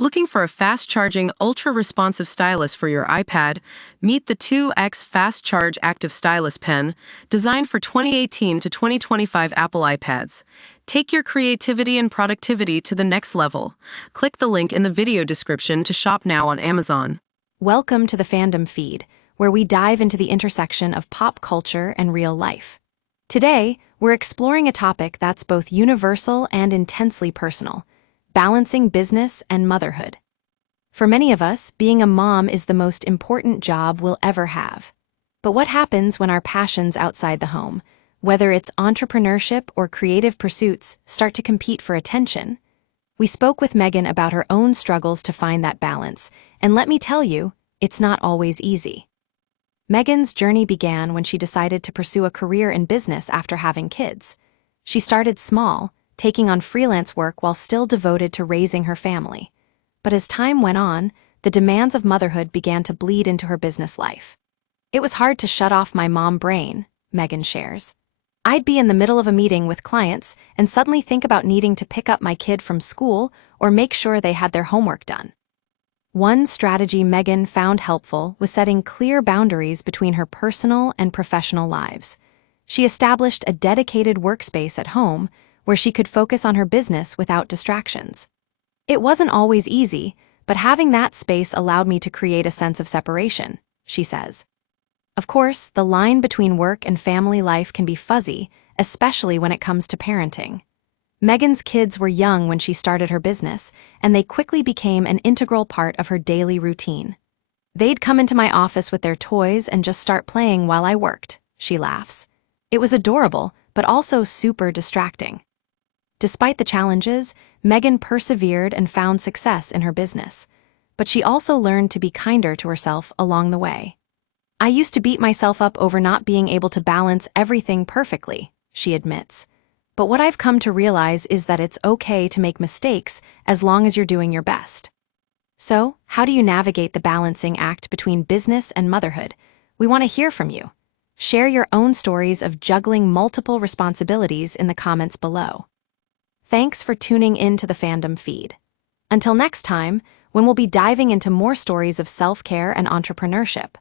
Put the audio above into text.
Looking for a fast-charging, ultra-responsive stylus for your iPad? Meet the 2X Fast Charge Active Stylus Pen, designed for 2018 to 2025 Apple iPads. Take your creativity and productivity to the next level. Click the link in the video description to shop now on Amazon. Welcome to the Fandom feed, where we dive into the intersection of pop culture and real life. Today, we're exploring a topic that's both universal and intensely personal: balancing business and motherhood. For many of us, being a mom is the most important job we'll ever have. But what happens when our passions outside the home, whether it's entrepreneurship or creative pursuits, start to compete for attention? We spoke with Meghan about her own struggles to find that balance, and let me tell you, it's not always easy. Meghan's journey began when she decided to pursue a career in business after having kids. She started small, taking on freelance work while still devoted to raising her family. But as time went on, the demands of motherhood began to bleed into her business life. It was hard to shut off my mom brain, Meghan shares. I'd be in the middle of a meeting with clients and suddenly think about needing to pick up my kid from school or make sure they had their homework done. One strategy Meghan found helpful was setting clear boundaries between her personal and professional lives. She established a dedicated workspace at home where she could focus on her business without distractions. It wasn't always easy, but having that space allowed me to create a sense of separation, she says. Of course, the line between work and family life can be fuzzy, especially when it comes to parenting. Meghan's kids were young when she started her business, and they quickly became an integral part of her daily routine. They'd come into my office with their toys and just start playing while I worked, she laughs. It was adorable, but also super distracting. Despite the challenges, Meghan persevered and found success in her business. But she also learned to be kinder to herself along the way. I used to beat myself up over not being able to balance everything perfectly, she admits. But what I've come to realize is that it's okay to make mistakes as long as you're doing your best. So, how do you navigate the balancing act between business and motherhood? We want to hear from you. Share your own stories of juggling multiple responsibilities in the comments below. Thanks for tuning in to the Fandom feed. Until next time, when we'll be diving into more stories of self-care and entrepreneurship.